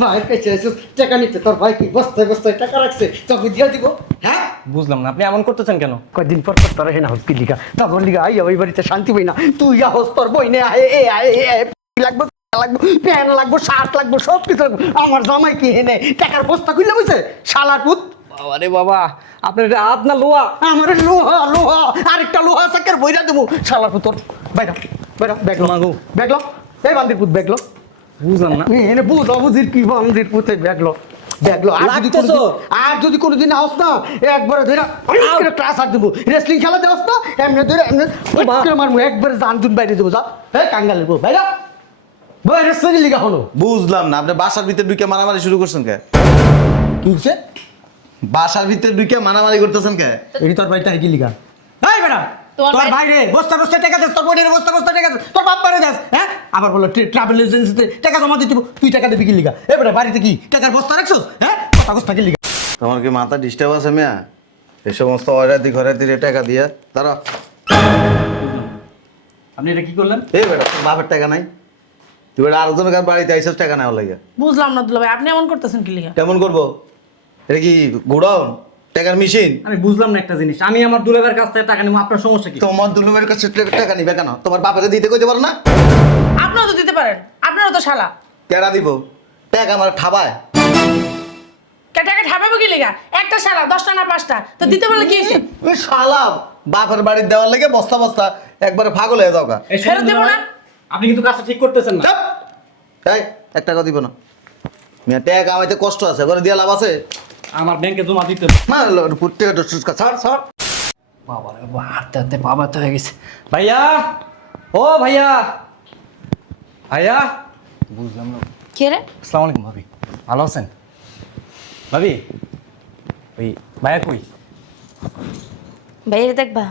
ভাইয়ের কাছে এসে টাকা নিতে, তোর ভাই কি বস্তায় বস্তায় টাকা রাখছে, তোকে দিয়ে দিব? হ্যাঁ, বুঝলাম না আপনি এমন করতেছেন কেন? কয়দিন পর পর তোরা হেনা হসপিটাল লিগা, তারপর লিগা আইয়া ওই বাড়িতে শান্তি পাই না। তুই হস, তোর বই নে আয়, এ আয়, এ আয়, লাগবে লাগবে, প্যান লাগবে, শার্ট লাগবে, সব কিছু লাগবে। আমার জামাই কি হেনে টাকার বস্তা খুললে বুঝছে শালার পুত। আরে বাবা, আপনার এটা হাত না লোহা? আমার লোহা লোহা, আরেকটা লোহা সাকের বইরা দেবো শালার পুত। তোর বাইরা বাইরা, ব্যাগলো মাগো। ব্যাগলো, এই বান্দির পুত ব্যাগলো। বুঝলাম না। এনে বুঝ অবুঝির কি বান্দির পুতে ব্যাগলো ব্যাগলো। আর যদি কোনোদিন আস না, একবারে ধরে ক্লাস আর দেবো, রেসলিং খেলা দেওয়াস না, এমনি ধরে এমনি মারবো, একবারে জান জুন বাইরে দেবো। যা হ্যাঁ কাঙ্গালের বউ বাইরা, বই রেসলিং লিগা হলো। বুঝলাম না, আপনি বাসার ভিতরে ঢুকে মারামারি শুরু করছেন কে? কি হচ্ছে? বাসার ভিতরে ঢুকে মারামারি করতেছেন কে? এটি তোর বাড়িতে কি লিগা? এই বেটা, তোর বাইরে বস্তা বস্তা টাকা দেস, তোর বোনের বস্তা বস্তা টাকা দেস, তোর বাপ বাড়ি দেস। হ্যাঁ, আবার বলো ট্রাভেল এজেন্সিতে টাকা জমা দিতে, তুই টাকা দেবি কি লিগা? এ বেটা, বাড়িতে কি টাকার বস্তা রাখছস? হ্যাঁ, কথা বস্তা কি লিগা? তোমার কি মাথা ডিস্টার্ব আছে মিয়া? এই সমস্ত অয়রাতি ঘরাতি টাকা দিয়া তারা। আপনি এটা কি করলেন? এই বেটা, তোর বাপের টাকা নাই? তুই বেটা আরেকজনের কার বাড়িতে আইসস টাকা নেওয়ার লাগে? বুঝলাম না দুলা ভাই, আপনি এমন করতেছেন কি লিগা? কেমন করবো? এটা কি গোডাউন, টাকার মেশিন? আমি বুঝলাম না একটা জিনিস, আমি আমার দুলাভাইয়ের কাছ থেকে টাকা নেবো, আপনার সমস্যা কি? তোমার দুলুমের কাছে টাকা নিবে কেন? তোমার বাপের দিতে কইতে পারো না? আপনিও তো দিতে পারেন, আপনারও তো শালা। কেডা দিব? টাকা আমার ঠাবায়। টাকা ঠাপাবো কি লিগা? একটা শালা 10টা না 5টা, তো দিতে বলে কি হয়েছে? ওই শালা বাপের বাড়ির দেওয়ার লেগে বস্তা বস্তা একবারে পাগল হয়ে যাও গা। এই ফেরত শুনুন দেবো দুলাভাই, না? আপনি কিন্তু কাজটা ঠিক করতেছেন না। চাপ! এই, 1 টাকা দিব না। মিয়া টাকা কামাইতে কষ্ট আছে, এবারে দিয়া লাভ আছে? আমার ব্যাংকে জমা দিতে হবে। টাকা দশটা ছাড় ছাড়। বাবা রে বাবা, হাঁটতে হাঁটতে পা ব্যথা হয়ে গেছে। ভাইয়া, ও ভাইয়া, ভাইয়া। বুঝলাম না। কে রে? আসসালামু আলাইকুম ভাবি, ভালো আছেন? ভাবি, ওই ভাইয়া কই? বাইরে দেখবা,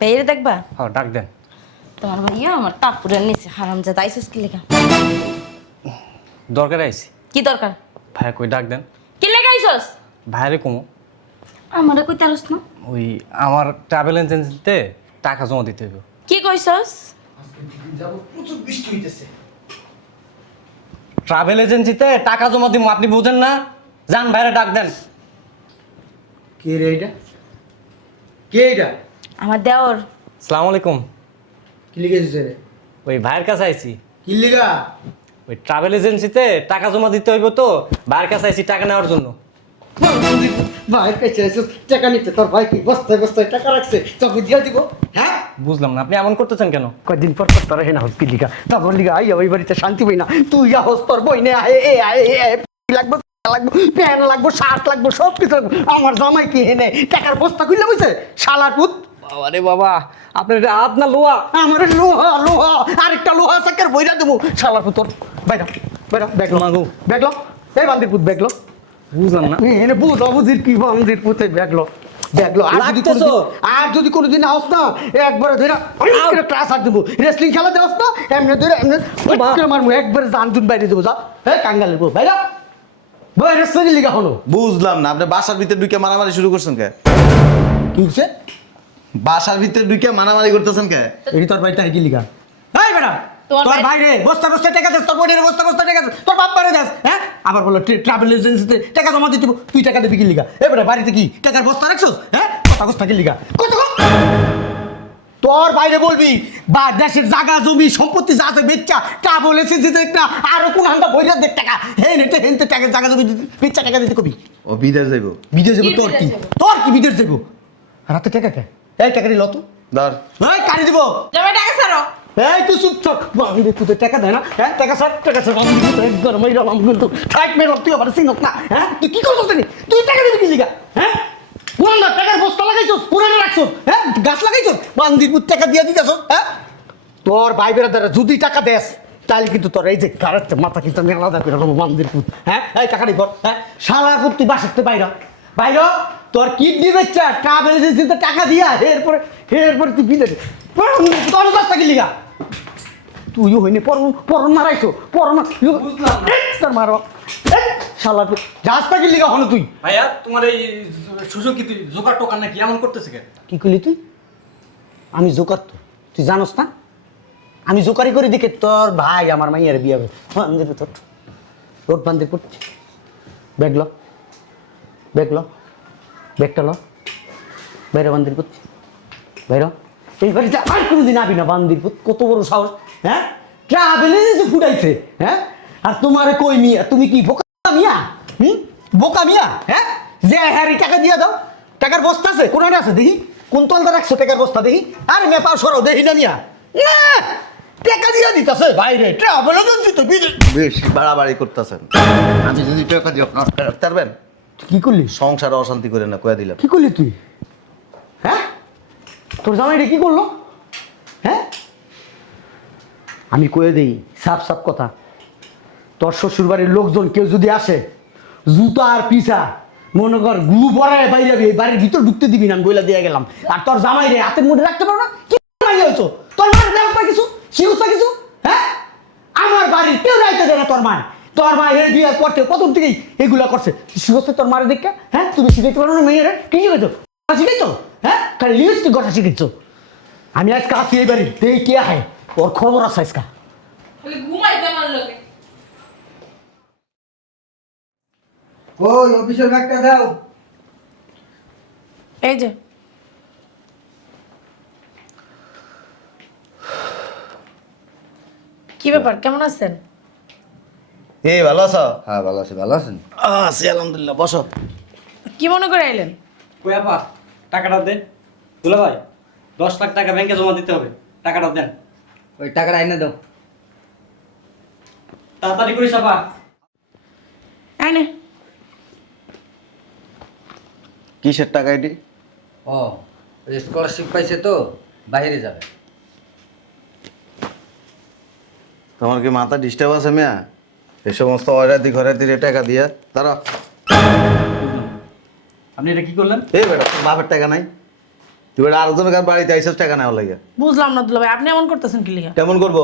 বাইরে দেখবা। হ্যাঁ, ডাক দেন। তোমার ভাইয়া আমার টাপুরের নিচে হারামজাদা আইসস কি লেখা? দরকার আইছি। কি দরকার? ভাইয়া কই, ডাক দেন। কি লেখা আইসস? ভাইয়ারে কমো। আমারে কই তারস না? ওই আমার ট্রাভেল এজেন্সিতে টাকা জমা দিতে হবে। কি কইছস? প্রচুর বৃষ্টি হইতেছে। ট্রাভেল এজেন্সিতে টাকা জমা দিব, আপনি বুঝেন না? যান ভাইয়ারে ডাক দেন। কে রে এটা? কে এটা? আমার দেওর। আসসালামু আলাইকুম। কি লিখে দিছে রে? ওই ভাইয়ের কাছে আইছি। কি লিগা? ওই ট্রাভেল এজেন্সিতে টাকা জমা দিতে হইব তো, ভাইয়ের কাছে আইছি টাকা নেওয়ার জন্য। ভাইয়ের কাছে এসে টাকা নিতে, তোর ভাই কি বস্তায় বস্তায় টাকা রাখছে, তোকে দিয়ে দিব? হ্যাঁ, বুঝলাম না আপনি এমন করতেছেন কেন? কয়দিন পর পর তোরা হেনা হসপিটাল লিগা, তারপর লিগা আইয়া ওই বাড়িতে শান্তি পাই না। তুই হস, তোর বই নে আয়, এ আয়, এ আয়, লাগবে লাগবে, প্যান লাগবে, শার্ট লাগবে, সব কিছু লাগবে। আমার জামাই কি হেনে টাকার বস্তা খুললে বুঝছে শালার পুত। আরে বাবা, আপনার এটা হাত না লোহা? আমার লোহা লোহা, আরেকটা লোহা সাকের বইরা দেবো শালার পুত। তোর বাইরা বাইরা, ব্যাগলো মাগো। ব্যাগলো, এই বান্দির পুত ব্যাগলো। বুঝলাম না। এনে বুঝ অবুঝির কি বান্দির পুতে ব্যাগলো ব্যাগলো। আর যদি কোনোদিন আস না, একবারে ধরে ক্লাস আর দেবো, রেসলিং খেলা দেওয়াস না, এমনি ধরে এমনি মারবো, একবারে জান জুন বাইরে দেবো। যা হ্যাঁ কাঙ্গালের বউ বাইরা, বই রেসলিং লিগা হলো। বুঝলাম না, আপনি বাসার ভিতরে ঢুকে মারামারি শুরু করছেন কে? কি হচ্ছে? বাসার ভিতরে ঢুকে মারামারি করতেছেন কে? এটি তোর বাড়িতে কি লিগা? এই বেটা, তোমার তোর বাইরে বস্তা বস্তা টাকা দেস, তোর বোনের বস্তা বস্তা টাকা দেস, তোর বাপ বাড়ি দেস। হ্যাঁ, আবার বলো ট্রাভেল এজেন্সিতে টাকা জমা দিতে, তুই টাকা দেবি কি লিগা? এ বেটা, বাড়িতে কি টাকার বস্তা রাখছস? হ্যাঁ, কথা বস্তা কি লিগা? কত তোর বাইরে বলবি বা দেশের জায়গা জমি সম্পত্তি যা আছে বেচ্চা ট্রাভেল এজেন্সিতে একটা আরো কোন হান্ডা বইরা দেখ টাকা হেনতে হেনতে টাকা জায়গা জমি বেচ্চা টাকা দিতে কবি। ও বিদেশ যাইব? বিদেশ যাবো? তোর কি, বিদেশ যাবো? তোর কি বিদেশ যাবো? রাতে টাকা কে? এই টাকা দিল তো, ধর। এই কারি দিব। জামাই টাকা ছাড়ো। এই তুই চুপ থাক, বাঙালি তুই টাকা দেয় না? হ্যাঁ, টাকা স্যার আমি কিন্তু একবার মাইরাম, আমি কিন্তু ঠাক মেরাম, তুই আবার চিনক না। হ্যাঁ, তুই কি করছিস? তুই টাকা দিবি কি লিগা? হ্যাঁ, পুরান না টাকার বস্তা লাগাইছস, পুরানো রাখছস, হ্যাঁ গাছ লাগাইছস, বান্দির টাকা দিয়ে দিতেছস। হ্যাঁ, তোর ভাই বেড়াদারা যদি টাকা দেস, তাহলে কিন্তু তোর এই যে গাড়াচ্ছে মাথা কিন্তু আমি আলাদা করে দেবো বান্দির পুত। হ্যাঁ, এই টাকাটি কর। হ্যাঁ, শালার পুত, তুই বাসাতে বাইরা বাইরা, তোর কিডনি বেচা ট্রাভেল এজেন্সিতে টাকা দিয়া এরপরে তুই বিদেশে তোর বাস্তা কি লিগা? তুইও হইনি পরন মারাইছো, পরন তোর মারো শালা যাস্তা কি লিগা হলো তুই? ভাইয়া, তোমার এই সুযোগ কি তুই জোগাড় টোকার নাকি এমন করতেছে কেন? কি করলি তুই? আমি জোকার, তো তুই জানোস না? আমি জোকারি করি দেখে তোর ভাই আমার মাইয়ার বিয়ে হবে। তোর রোড বান্দির পুত ব্যাগ ল ব্যাগটা ল বাইরে বান্দির পুত বাইরে এই বাড়িতে আর কোনোদিন আবি না বান্দির পুত কত বড় সাহস হ্যাঁ ট্রাভেলে যে ফুটাইছে হ্যাঁ আর তোমারে কই মিয়া তুমি কি বোকা মিয়া বোকা মিয়া হ্যাঁ যে হ্যারি টাকা দিয়ে দাও টাকার বস্তা আছে কোনটা আছে দেখি কোন তলটা রাখছো টাকার বস্তা দেখি আরে মেয়ে পাও সরাও দেখি না মিয়া টাকা দিয়ে দিতেছে বাইরে ট্রাভেলে তো বেশ বাড়াবাড়ি করতেছেন আমি যদি টাকা দিও রাখতে পারবেন কি করলি সংসারে অশান্তি করে না কয়ে দিলাম কি করলি তুই হ্যাঁ তোর জামাই রে কি করলো হ্যাঁ আমি কয়ে দিই সাফ সাফ কথা তোর শ্বশুর বাড়ির লোকজন কেউ যদি আসে জুতা আর পিছা মনে কর গু বড়ায় বাইরে যাবি এই বাড়ির ভিতর ঢুকতে দিবি না আমি বইলা দিয়ে গেলাম আর তোর জামাই রে হাতের মধ্যে রাখতে পারো না কি মাইয়া হয়েছো তোর মায়ের দেখ পা কিছু শিউস কিছু হ্যাঁ আমার বাড়ির কেউ রাইতে দেয় না তোর মা এর বিয়ার করতে প্রথম থেকেই এগুলা করছে শিখছে তোর মারে দেখে হ্যাঁ তুমি শিখাইতে পারো না মেয়েরা কি শিখেছো শিখাইছো হ্যাঁ খালি লিপস্টিক কথা শিখেছো আমি আজকে আসি এই বাড়ি দেখি কে হয় ওর খবর আছে আজকে খালি ঘুমাইতে আমার লোকে ওই অফিসের ব্যাগটা দাও। এই যে কি ব্যাপার কেমন আছেন এই ভালো আছো হ্যাঁ ভালো আছি, ভালো আছেন? আছি আলহামদুলিল্লাহ বসো কি মনে করে আইলেন কই আপা টাকাটা দেন দুলা ভাই 10 লাখ টাকা ব্যাংকে জমা দিতে হবে টাকাটা দেন ওই টাকাটা আইনে দাও। তাড়াতাড়ি করিস আপা আইনে কিসের টাকা এটি ও স্কলারশিপ পাইছে তো বাইরে যাবে। তোমার কি মাথা ডিস্টার্ব আছে মিয়া এই সমস্ত অরাতি ঘরাতি টাকা দিয়া তারা আপনি এটা কি করলেন এই বেটা তোর বাপের টাকা নাই তুই বেটা আরেকজনের কাছে বাড়িতে আইসিস টাকা নেওয়া লাগে বুঝলাম না দুলা ভাই আপনি এমন করতেছেন কি লিগা কেমন করবো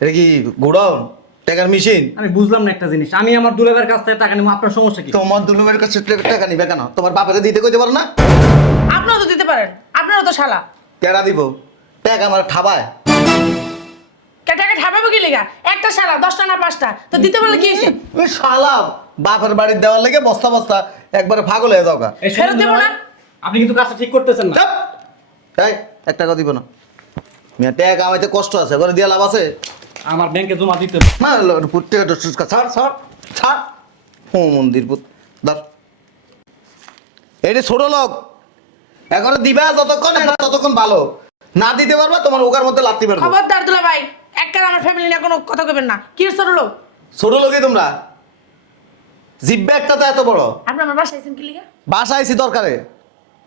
এটা কি গোডাউন টাকার মেশিন আমি বুঝলাম না একটা জিনিস আমি আমার দুলাভাইয়ের কাছ থেকে টাকা নিব আপনার সমস্যা কি তোমার দুলুমের কাছে টাকা নিবে কেন তোমার বাপের দিতে কইতে পারো না আপনিও তো দিতে পারেন আপনারও তো শালা কেডা দিব টাকা আমার খাবায় টাকা ঠাপাবো কি লিগা একটা শালা 10টা না 5টা তো দিতে বলে কি হইছে ওই শালা বাপের বাড়ির দেওয়ার লেগে বস্তা বস্তা একবারে পাগল হয়ে যাও গা এই ফেরত শুনুন দেবো দুলা না? ভাই, আপনি কিন্তু কাজটা ঠিক করতেছেন না চাপ এই 1 টাকা দিব না মিয়া টাকা কামাইতে কষ্ট আছে করে দিয়া লাভ আছে আমার ব্যাংকে জমা দিতে হবে না পুত্তে ছাড় ছাড় ছাড় ও মন্দির পুত ধর এটি ছোট লোক এখন দিবা যতক্ষণ এটা ততক্ষণ ভালো না দিতে পারবা তোমার ওকার মধ্যে লাগতে পারবো খবরদার দুলা ভাই একবার আমার ফ্যামিলি নিয়ে কোনো কথা কইবেন না কি ছোট লোক ছোট লোকই তোমরা জিব্বা একটা তো এত বড় আপনি আমার বাসায় আইছেন কি লিগা বাসা আইছি দরকারে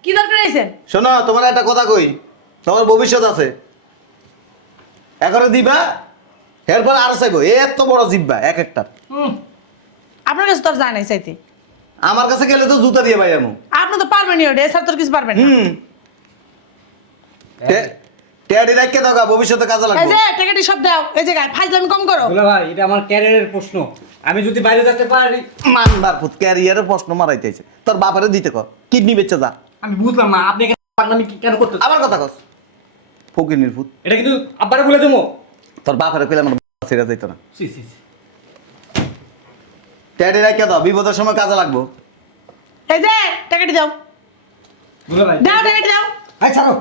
কি দরকার আইছেন শোনো তোমার একটা কথা কই তোমার ভবিষ্যৎ আছে এখন দিবা এরপর আর চাইবো এত বড় জিব্বা এক একটা আপনার কাছে তো আর যায় নাই চাইতে আমার কাছে গেলে তো জুতা দিয়ে বাইরে আপনি তো পারবেনই ওটা এসব তোর কিছু পারবেন না টেয়ারি রাখকে দাও ভবিষ্যতে কাজে এই লাগবে যে টাকাটি সব দাও এই জায়গায় ফাইজলামি কম করো দুলা ভাই এটা আমার ক্যারিয়ারের প্রশ্ন আমি যদি বাইরে যেতে পারি মানবার পুত ক্যারিয়ারের প্রশ্ন মারাইতেছে তোর বাপারে দিতে কর কিডনি বেচে যা আমি বুঝলাম না আপনি এখানে পাগলামি কেন করতেছেন আবার কথা কস ফকিনির পুত এটা কিন্তু আব্বারে বলে দেবো তোর বাপারে কইলে আমার ছেড়ে যাইতো না সি সি সি। টেয়ারি রাখকে দাও বিপদের সময় কাজে লাগবো এই যে টাকাটি দাও দুলা ভাই দাও টাকাটি দাও আই ছাড়ো,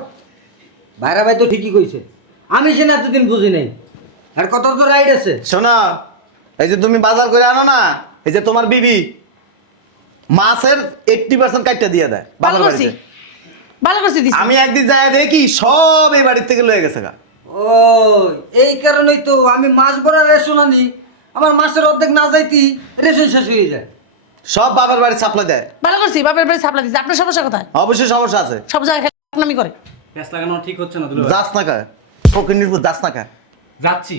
ভাইরা ভাই তো ঠিকই কইছে, আমি সে না এতদিন বুঝি নাই। আর কত তো রাইড আছে। শোনো এই যে তুমি বাজার করে আনো না এই যে তোমার বিবি মাছের 80% কাটটা দিয়ে দেয় ভালো বাবার করছি বাড়িতে। ভালো করছি দিছি আমি একদিন যাই দেখি সব এই বাড়ির থেকে লয়ে গেছে গা ও এই কারণেই তো আমি মাছ ভরা রেশন আনি, আমার মাছের অর্ধেক না যাইতি রেশন শেষ হয়ে যায়। সব বাবার বাড়ি সাপ্লাই দেয় ভালো করছি বাপের বাড়ি সাপ্লাই দিছি আপনার সমস্যা কোথায় অবশ্যই সমস্যা আছে সব জায়গায় নামি করে গ্যাস লাগানো ঠিক হচ্ছে না দুলা ভাই যাস না কায় ফকিনির পুত যাস না কায় যাচ্ছি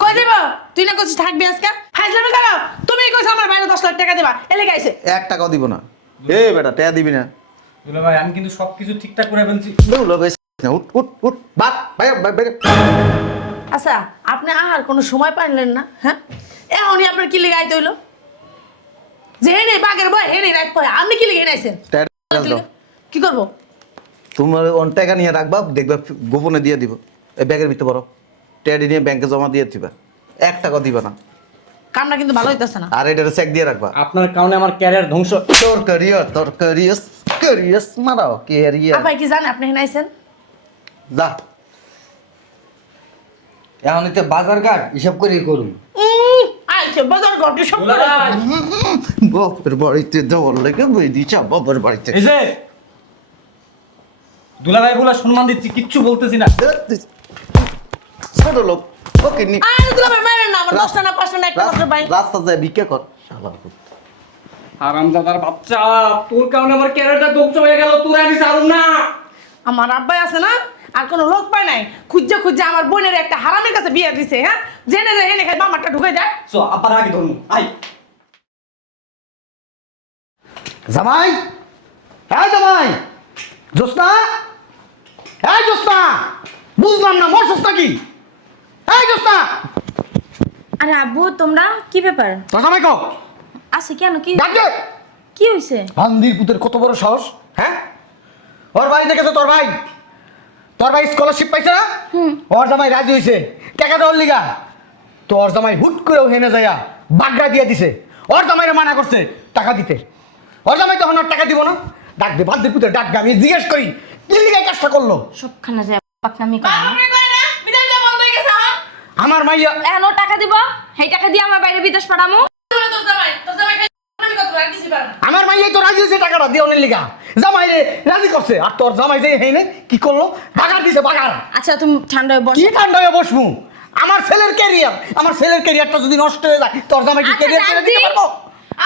কই দিব তুই না কইছিস থাকবি আজকে ফাইজলামি করো তুমি কইছো আমার বাইরে 10 লাখ টাকা দিবা এলে গাইছে 1 টাকাও দিব না এ বেটা টাকা দিবি না দুলা ভাই আমি কিন্তু সবকিছু ঠিকঠাক করে ফেলছি লোক উঠ উঠ উঠ বাপ ভাই ভাই আচ্ছা আপনি আর কোনো সময় পাইলেন না হ্যাঁ এখনই আপনার কি লিগাই তৈল যে হেনে বাগের বয় হেনে রাত পয় আপনি কি লিগে নাইছেন কি করব তোমার অন টাকা নিয়ে রাখবা দেখবা গোপনে দিয়ে দিব এই ব্যাগের ভিতরে বড় টাকা নিয়ে ব্যাংকে জমা দিয়ে দিবা 1 টাকা দিবা না কামটা কিন্তু ভালো হইতেছে না। আর এটারে চেক দিয়ে রাখবা। আপনার কারণে আমার ক্যারিয়ার ধ্বংস। তোর ক্যারিয়ার মারাও ক্যারিয়ার। আপনি কি জানেন আপনি এখানে আইছেন? যা এখন তো বাজার ঘাট হিসাব করে করুন। আইছে বাজার ঘাটে সব দুলা ভাই, বাপের বাড়িতে দেওয়ার লেগে বই দিছা বাপের বাড়িতে। এই যে দুলা ভাই বলে সম্মান দিচ্ছি, কিচ্ছু বলতেছি না। ছোট লোক ওকে নি আরে দুলা ভাই মারেন না, আমার 10টা না 5টা না একটা মাত্র ভাই। রাস্তা যায় ভিক্ষা কর শালা। হারামজাদার বাচ্চা, তোর কারণে আমার ক্যারিয়ারটা ধ্বংস হয়ে গেল, তোর আমি ছাড়ুম না। আমার আব্বাই আছে না, আর কোনো লোক পায় নাই, খুঁজে খুঁজে আমার বোনের একটা হারামের কাছে বিয়ে দিছে। হ্যাঁ, জেনে যায় হেনে খাই বামারটা ঢুকে যায়। চো আবার আগে ধরুন, আই। জামাই, হ্যাঁ জামাই, জোসনা, হ্যাঁ জোসনা, বুঝলাম না মরছস নাকি? হ্যাঁ জোসনা, আরে আব্বু তোমরা কি ব্যাপার? তোর জামাই কো? আছে কেন? কি ডাক দে। কি হইছে? হান্দির পুতের কত বড় সাহস, হ্যাঁ? ওর বাড়ি দেখেছো তোর ভাই? তোর ভাই স্কলারশিপ পাইছে না? ওর জামাই রাজি হইছে টাকা দেওয়ার লিগা। তোর জামাই হুট করেও হেনে যাইয়া বাগড়া দিয়ে দিছে। ওর জামাইরে মানা করছে টাকা দিতে। ওর জামাই তখন আর টাকা দিব না। ডাক দে, হান্দির পুতের ডাক দে, আমি জিজ্ঞেস করি কি লিগা এই কাজটা করলো। সবখানে যায় পাকনামি করে। বাপরে কয় না, বিদেশ যাওয়া বন্ধ হয়ে গেছে আমার। আমার মাইয়া এখনো টাকা দিব? সেই টাকা দিয়ে আমার বাইরে বিদেশ পাঠামু? তোর জামাই খালি আমি কত আর কিছু পারে না। আমার মাইয়াই তো রাজি হয়েছে টাকাটা দিয়ে অনেক লিগা। জামাই রে রাজি করছে, আর তোর জামাই যে হেনে কি করলো? বাগার দিছে বাগার। আচ্ছা তুমি ঠান্ডা হয়ে কি বসো। ঠান্ডা হয়ে বসবো? আমার ছেলের ক্যারিয়ার, আমার ছেলের ক্যারিয়ারটা যদি নষ্ট হয়ে যায় তোর জামাই কি আচ্ছা, ক্যারিয়ার করে দিতে দাদি। পারবো?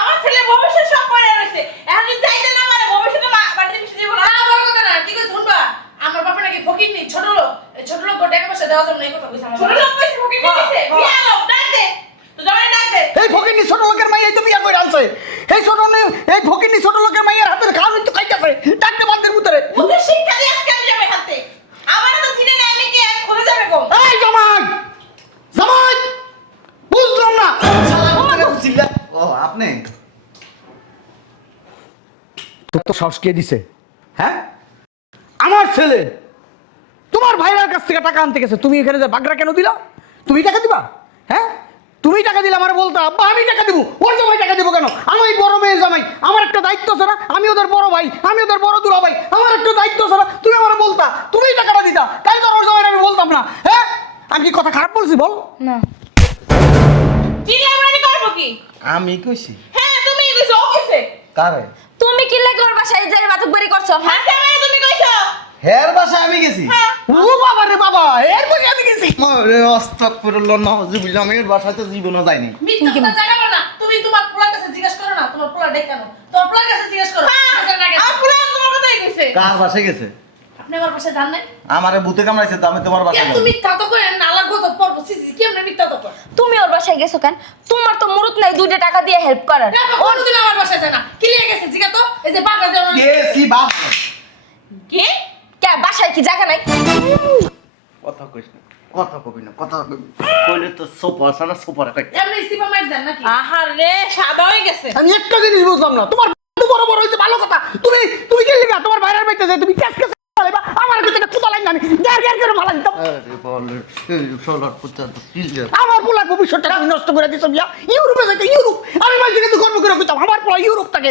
আমার ছেলে ভবিষ্যৎ সব পড়ে রয়েছে, এখন যদি যাইতে না পারে ভবিষ্যতে বাড়িতে বেশি জীবন না। বড় কথা না, কি কইছ শুনবা? আমার বাপা নাকি ফকির নি, ছোট লোক। এই ছোট লোক টাকা পয়সা দেওয়া যাবে না, এই কথা কইছ আমার। ছোট লোক কইছে ফকির নি কইছে, বিয়া লোক ডাক দে। তো জামাই ডাক দে। এই ফকিরনি ছোট লোকের মাইয়াই তো বিয়া করে আনছে। এই ফকিরনি ছোট লোকের মাইয়ার হাতের খাওয়াই তো খাইতেছে। ডাকতে বান্দের ভিতরে। ওকে শিক্ষা দিয়ে আজকে আমি যাবে হাতে। আমার তো চিনে না আমি কে, আমি খুঁজে যাবে কম। এই জামাই, জামাই, বুঝলাম না। ও আপনি তোর তো সাহস কে দিছে? হ্যাঁ, আমার ছেলে তোমার ভাইয়ের কাছ থেকে টাকা আনতে গেছে, তুমি এখানে যে বাগড়া কেন দিলা? তুমি টাকা দিবা? হ্যাঁ, তুমি টাকা দিলে আমার বলতা আব্বা আমি টাকা দিব। ওর জামাই টাকা দিব কেন? আমি বড় মেয়ে জামাই, আমার একটা দায়িত্ব আছে না? আমি ওদের বড় ভাই, আমি ওদের বড় দুলা ভাই, আমার একটা দায়িত্ব আছে না? তুমি আমার বলতা, তুমি টাকাটা দিতা, তাই তো ওর জামাই আমি বলতাম না। হ্যাঁ, আমি কি কথা খারাপ বলছি বল? না কি লাইব্রেরি করব কি? আমি কইছি হ্যাঁ তুমি কইছো, ও কইছে। কারে? তুমি কি লাগে ওর বাসায় যাই বাতুক বাড়ি করছো? হ্যাঁ হ্যাঁ জামাই তুমি কইছো। হের বাসায় আমি গেছি। ও বাবা রে বাবা, এর বসে আমি গেছি। আরে আস্তাগফিরুল্লাহ, নাউযুবিল্লাহ, আমি এর বাসায় তো জীবনও যাইনি। মিথ্যা কথা জানাবো না। তুমি তোমার পোলার কাছে জিজ্ঞেস করো না, তোমার পোলা ডেক কেন? তোমার পোলার কাছে জিজ্ঞেস করো। আমার পোলা তোমার কথাই কইছে। কার বাসায় গেছে? আপনি আমার বাসায় যান নাই? আমারে ভূতে কামড়াইছে তো আমি তোমার বাসায় কেন যাবো। তুমি মিথ্যা তো করেন না, আলাদা কথা পড়বো। সিসি কি আপনি মিথ্যা তো করেন? তুমি ওর বাসায় গেছো কেন? তোমার তো মুরুত নাই 2টা টাকা দিয়ে হেল্প করার। কোনদিন আমার বাসায় যায় না। কি লিয়ে গেছে জিজ্ঞা তো। এই যে বাগড়া দেওয়া গেছি বাপ। কি? কে বাসায় কি জায়গা নাই? কথা কইস না, কথা কবি না, কথা কবি কইলে তো সোপা আছে না, সোপার একটা এমনি সিপা মার দেন নাকি? আহারে সাদা হয়ে গেছে। আমি একটা জিনিস বুঝলাম না, তোমার বড় বড় হইছে ভালো কথা, তুমি তুমি কি লিগা তোমার ভাইয়ের বাড়িতে যে তুমি ক্যাশ ক্যাশ বলেবা আমার ভিতরে কুতা লাইন জানি গ্যার গ্যার করে মালা দিতাম। আরে বলে এই সোলার পুত্র তো কিল। আমার পোলার ভবিষ্যৎটা আমি নষ্ট করে দিছো বিয়া। ইউরোপে যেতে ইউরোপ, আমি মাঝে কিন্তু গর্ব করে কইতাম আমার পোলা ইউরোপ থাকে,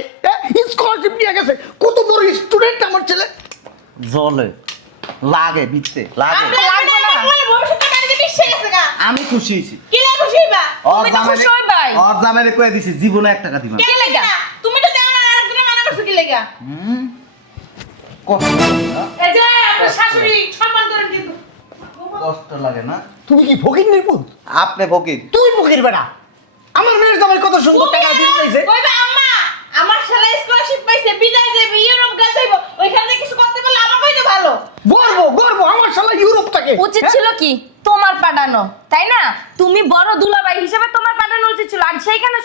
স্কলারশিপ নিয়ে গেছে, কত বড় স্টুডেন্ট আমার ছেলে। জলে লাগে বিতে লাগে। আপনি লাগবে না। আমার ভবিষ্যৎটা বাড়িতে মিশে গেছে গা। আমি খুশি হইছি। কি লাগে খুশি হইবা? ওর তুমি তো খুশি হইবাই। ওর জামাইরে কয়ে দিছি জীবনে 1 টাকা দিবা। কি লাগা? তুমি তো জানো না আরেকজনের মানা করছো কি লাগা? কষ্ট এই যে আপনার শাশুড়ি সম্মান করেন কিন্তু। কষ্ট লাগে না? তুমি কি ফকির নির্পুত? আপনি ফকির। তুই ফকির বেটা। আমার মেয়ের জামাই কত সুন্দর টাকা দিয়ে দিয়েছে। কইবা আম্মা আমার ছেলে স্কলারশিপ পাইছে, বিদায় যাবে, ইউরোপ গা যাইবো। ওইখানে কিছু করতে পারলে আমার কইতে ভালো। গর্ব গর্ব, আমার শালা ইউরোপ থাকে। উচিত ছিল কি তোমার পাঠানো, তাই না? তুমি বড় দুলাভাই হিসেবে তোমার পাঠানো উচিত ছিল। আর সেইখানে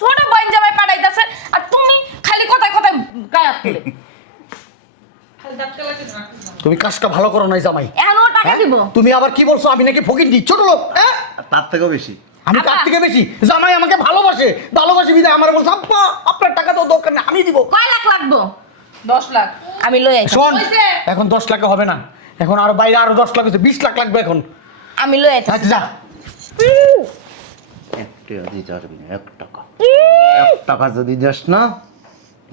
ছোট বোন জামাই পাঠাইতেছে আর তুমি খালি কথায় কথায় গায়ে হাত তুলে। খালি ডাক্তার লাগে না। তুমি কাজটা ভালো করো নাই জামাই। এখন ও টাকা হ্যাঁ? দিব। তুমি আবার কি বলছো আমি নাকি ফকির দি ছোট লোক? হ্যাঁ, তার থেকেও বেশি। আমি আব্বা। তার থেকে বেশি। জামাই আমাকে ভালোবাসে, ভালোবাসে বিদায় আমার বলছে আব্বা আপনার টাকা তো দরকার না, আমি দিব। কয় লাখ লাগবো? 10 লাখ। আমি লই আইছি। শোন, হইছে? এখন 10 লাখে হবে না, এখন আরো বাইরে আরো 10 লাখ হচ্ছে, 20 লাখ লাগবে এখন। আমি লই আইছি। আচ্ছা যা। টিয়া দিতে পারবি না 1 টাকা 1 টাকা যদি দেস না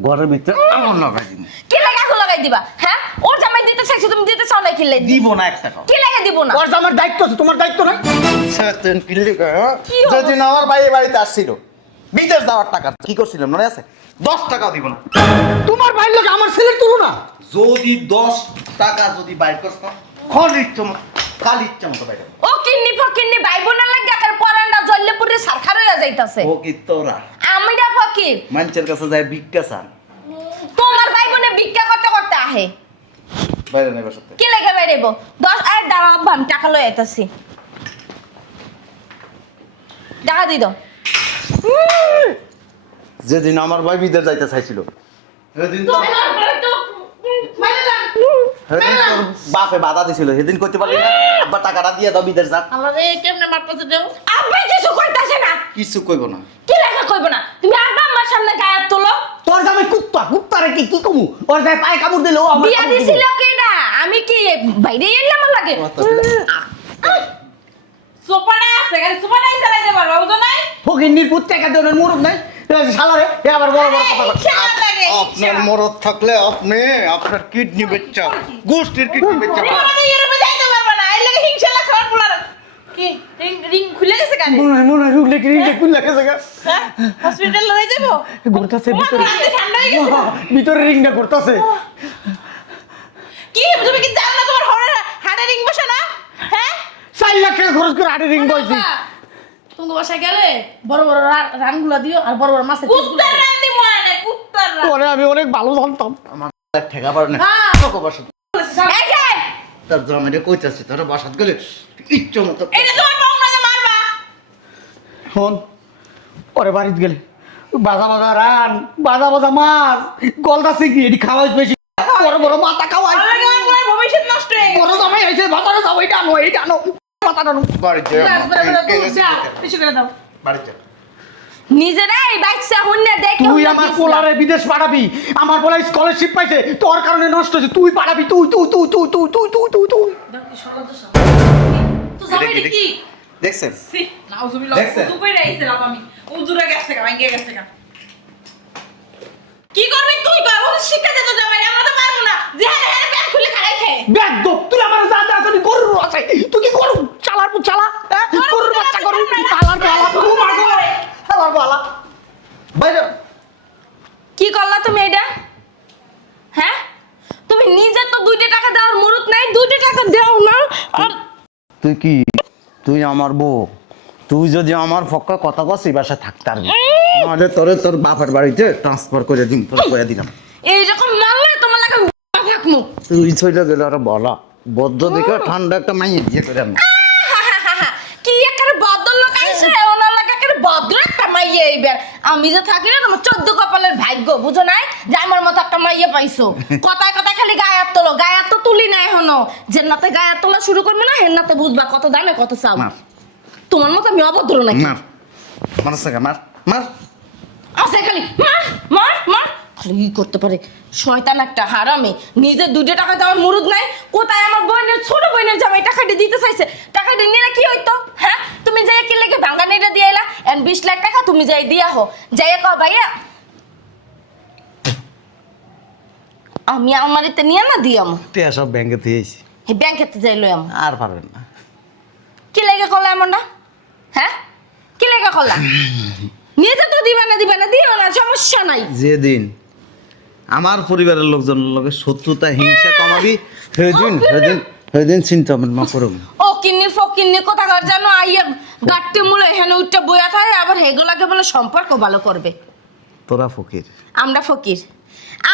ঘরের ভিতরে আগুন লাগাই দিবি। কি লাগে আগুন লাগাই দিবা? হ্যাঁ, ওর জামাই দিতে চাইছে, তুমি দিতে চাও না, কি লাগে দিব না 1 টাকা। কি লাগে দিব না? ওর যে আমার দায়িত্ব আছে, তোমার দায়িত্ব নাই? সাতেন কিল্লি কয় কি অবস্থা? যেদিন আমার ভাই বাড়িতে আসছিল বিদেশ যাওয়ার টাকা কি করছিলাম মনে আছে? 10 টাকাও দিব না। তোমার ভাইয়ের লোক আমার ছেলের তুলনা। যদি 10 টাকা যদি বাইর করছ না খালি ইচ্ছা মতো বাইর ও কিন্নি ফকিন্নি ভাই বোনের লাগে একার পরান্ডা জ্বললে পুরে সারখার হয়ে যাইতাছে। ও কি তোরা আমি না ফকির, মানুষের কাছে যায় ভিক্ষা চান তোমার ভাই বোনে ভিক্ষা করতে করতে আহে। বাইরে নেই বসতে। কি লাগে বেরেবো? 10 আর দাঁড়া আব্বা, আমি টাকা লই আইতাছি। টাকা দি দাও। যেদিন আমার ভাই বিদেশ যাইতে চাইছিল সেদিন তো সেদিন তোর বাপে বাধা দিছিল, সেদিন করতে পারলি না। আব্বা টাকাটা দিয়ে দাও বিদেশ যা। আমারে কেমনে মারতেছে দেও? আব্বা কিছু কইতাছে না। কিছু কইব না। কি লাগে কইব না? তুমি আব্বা আমার সামনে গায়ে হাত তোলো। তোর জামাই কুত্তা, কুত্তারে কি কমু? ওর যায় পায়ে কামড় দিলো আমার বিয়া কামড় দিবো। দিছিল কেডা? আমি কি বাইরে এলাম লাগে? সোপাটা আছে, গাড়ি সোপাটাই চালাই দে পারবা, বুঝো নাই? ফকিন্নির পুত টাকা দেওয়ার মুরুদ নাই। শালারে এ আবার বড় বড় কথা বলে। খেলা লাগে। আপনার মরদ থাকলে আপনি আপনার কিডনি বেচা গোষ্ঠীর কিডনি বেচা আমাদের ইউরোপে যাইতে পারবা না, এই লাগে হিংসা লাগছে আমার পোলার। কি রিং রিং খুলে গেছে কানে? মনে রুগলে কি রিংলে কুল লাগে জায়গা। হ্যাঁ, হসপিটাল লই যাবো? ঘুরতাছে তোমার ভিতরে। হাতে ঠান্ডা হয়ে গেছে। ভিতরে রিংটা ঘুরতাছে। কি তুমি কি জানো না তোমার হাড়ে রিং বসে না? হ্যাঁ? 4 লাখ টাকা খরচ করে আড়ে রিং বইছি। তুমি বাসায় গেলে বড় বড় রানগুলা দিও আর বড় বড় মাছের কুত্তার রান দিব না, কুত্তার রান। পরে আমি অনেক ভালো জানতাম। আমার ঠেকা পারে না হ্যাঁ। তোকে বসত এই যে তার জমিতে কইতাছি তোরা বসত গেলে ইচ্ছা মতো এটা তোমার পাওনা যে মারবা। শোন, পরে বাড়িতে গেলে বাজা বাজা রান, বাজা বাজা মাছ, গলদা চিংড়ি এটি খাওয়াই বেশি। বড় বড় মাথা খাওয়াই। ভালো লাগে আমার পোলার ভবিষ্যৎ নষ্ট হয়ে গেছে। বড় জামাই আইছে, মাথাটা যাবো, এটা আনো, এইটা আনো, মাথাটা আনো। বাড়িতে গ্লাস বের করে দুধ দাও, বেশি করে দাও। বাড়িতে নিজেরাই বাইকসা হুন্না দেখে তুই আমার পোলারে বিদেশ পাঠাবি, আমার পোলা স্কলারশিপ পাইছে, তোর কারণে নষ্ট হয়েছে, তুই পাঠাবি, তুই তুই তুই তুই তুই তুই তুই তুই তুই দাও কি সরল দোষ। তো জামাই কি? দেখছেন সি, নাউজুবিল্লাহ। দেখছেন? উজু কইরা আইছিলাম আমি। উজুরে গেছে গা, ভাঙ্গে গেছে গা। কি করবি তুই কর? ও শিক্ষা দে তো জামাই, আমরা তো পারবো না। যেখানে হেরে প্যান্ট খুলে খাড়াই খায়। ব্যাগ দো, তুই আমার জাতে আসনি, গরুর আছে, তুই কি গরু চালার পর চালা, হ্যাঁ? গরুর বাচ্চা গরু, হালার পালা, ও মা গো, হালার পালা। বাইরে কি করলা তুমি এটা? হ্যাঁ, তুমি নিজে তো 2 টাকা দেওয়ার মুরুত নাই, 2 টাকা দাও না। আর তুই কি তুই আমার বউ, তুই যদি আমার পক্ষে কথা কস এই বাসায় থাকতে পারবি নাহলে তোরে তোর বাপের বাড়িতে ট্রান্সফার করে দিন করে দিলাম। এইরকম মারলে তোমার লাগে থাকমু। তুই চলে গেলে আরো বলা বদ্ধ দিকে ঠান্ডা একটা মাইয়ে দিয়ে করে আমি কি একেবারে ভদ্র লোক আইছে, ওনার লাগে একেবারে ভদ্র একটা মাইয়া এইবার। আমি যে থাকি না, তোমার 14 কপালের ভাগ্য, বুঝো নাই যে আমার মতো একটা মাইয়া পাইছো। কথায় কথায় খালি গায়ে হাত তোলো, গায়ে হাত তো তুলি না এখনো। যেন্নাতে গায়ে হাত তোলা শুরু করবো না, হেন্নাতে বুঝবা কত দামে কত চাও। মার তোমার মতো আমি অভদ্র নাকি? মার মার সাকা মার মার আছে খালি মার মার মার, খালি ই করতে পারে। শয়তান একটা হারামি, নিজে 2 টাকা দেওয়ার মুরুদ নাই। কোথায় আমার বোনের ছোট বোনের জামাই টাকাটি দিতে চাইছে, টাকাটি নিলে কি হইতো? হ্যাঁ, তুমি যাই কি লেগে ভাঙ্গানিটা দিয়ে এলা, এন্ড 20 লাখ টাকা তুমি যাই দিয়া হো, যাই কও ভাইয়া আমি আমারিতে নিয়ে না দিয়াম, টিয়া সব ব্যাংকে দিয়েছি এই ব্যাংকেতে যাই লই আম। আর পারবেন না। কি লেগে করলা এমনটা? হ্যাঁ, কি লেগে করলা? নিজে তো দিবা না দিও না, সমস্যা নাই। যেদিন আমার পরিবারের লোকজনের লগে শত্রুতা হিংসা কমাবি সেদিন চিন্তা ভাবনা করুন। ও কিন্নি ফকিন্নি কোথাকার জানো আইয়া গাট্টি মূলে এখানে উঠটা বইয়া থাকে, আবার হেগুলাকে বলে সম্পর্ক ভালো করবে। তোরা ফকির আমরা ফকির,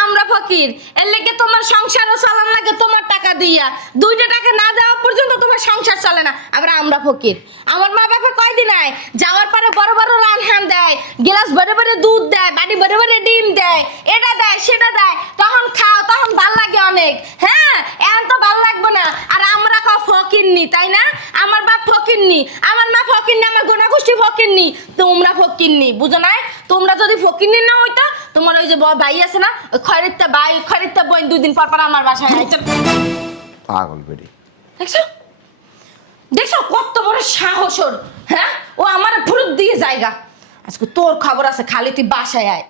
আমরা ফকির। এর লেগে তোমার সংসারও চালান লাগে তোমার টাকা দিয়া। 2 টাকা না দেওয়া পর্যন্ত তোমার সংসার চলে না। আবার আমরা ফকির। আমার মা বাবা কয়দিন আয় যাওয়ার পরে বড় বড় রানহান দেয়, গ্লাস ভরে ভরে দুধ দেয়, বাড়ি ভরে ভরে ডিম দেয়, এটা দেয় সেটা দেয়, তখন খাও, তখন ভাল লাগে অনেক। হ্যাঁ, এখন তো ভাল লাগবে না। আর আমরা ফকিরনি, তাই না? আমার বাপ ফকিরনি, আমার মা ফকিরনি, আমার গোনাগুষ্টি ফকিরনি, তোমরা ফকিরনি, বুঝো নাই? তোমরা যদি ফকিরনি না হইতা, তোমার ওই যে ভাই আছে না, ওই খয়রিত্তা ভাই খয়রিত্তা বোন 2 দিন পর পর আমার বাসায় আইতো। পাগল বেরি দেখছো দেখছো কত বড় সাহস ওর? হ্যাঁ, ও আমার ফুরুত দিয়ে জায়গা আজকে তোর খবর আছে খালি তুই বাসায় আয়